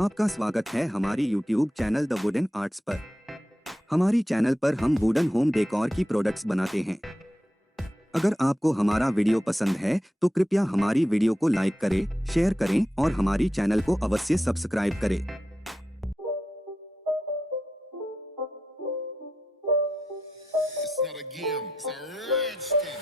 आपका स्वागत है हमारी YouTube channel the wooden arts पर। हमारी चैनल पर हम वुडन होम डेकोर की प्रोडक्ट्स बनाते हैं। अगर आपको हमारा वीडियो पसंद है तो कृपया हमारी वीडियो को लाइक करें, शेयर करें और हमारी चैनल को अवश्य सब्सक्राइब करें। It's not a game, it's a rich thing.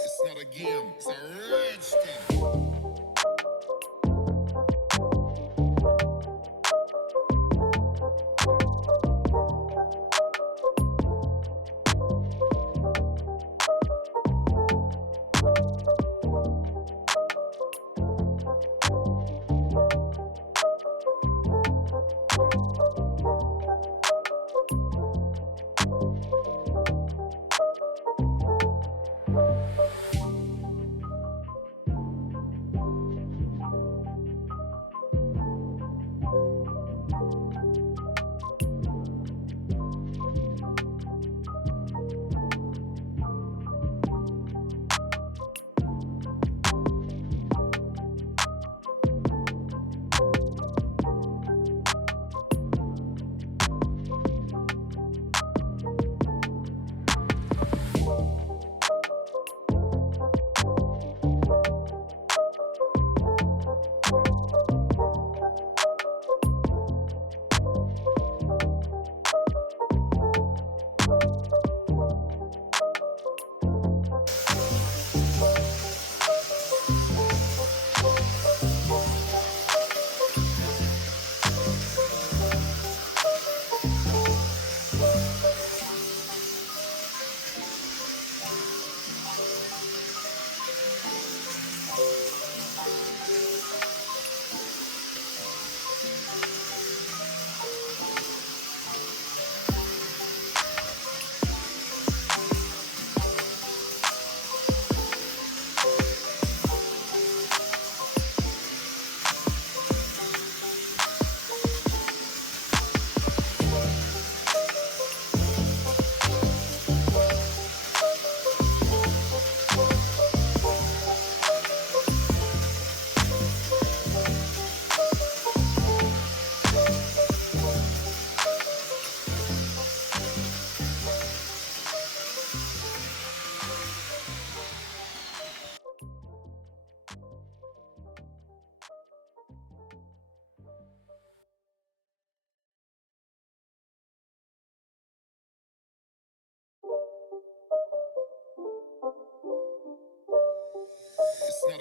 It's not a game, it's a rich thing.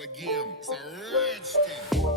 not a game, it's a rich thing.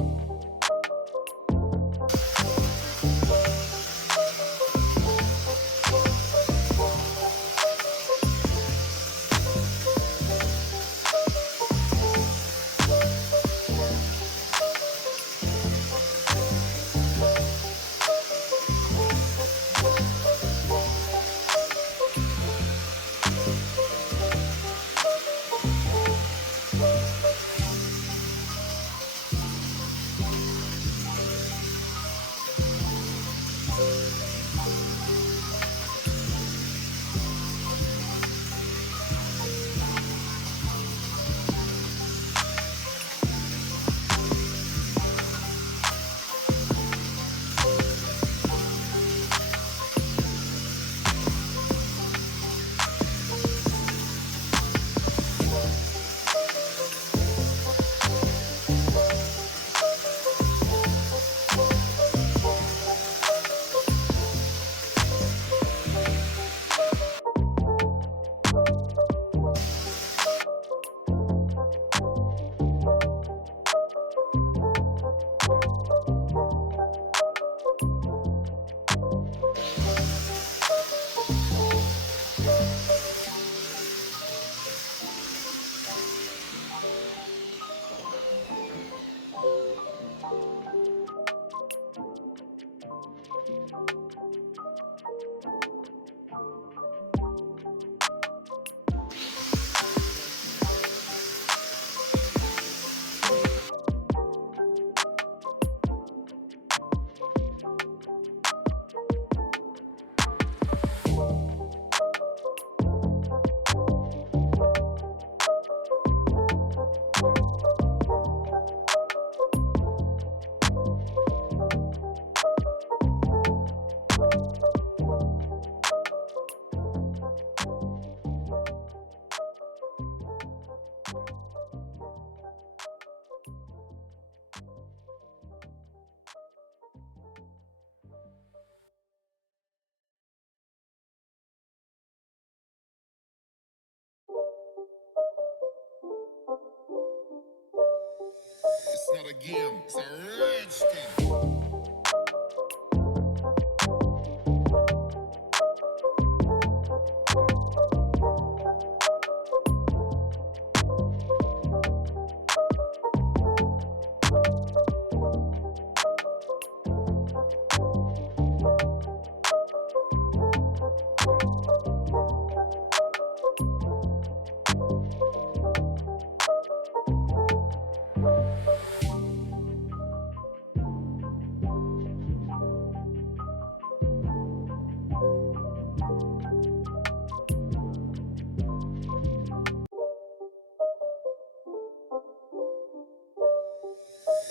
It's not a game, it's a rich thing.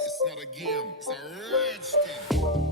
It's not a game, it's a rich thing.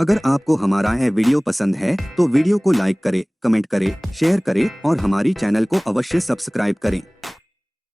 अगर आपको हमारा यह video पसंद है तो video को like करें, comment करें, शेयर करें और हमारी चैनल को अवश्य सब्सक्राइब करें।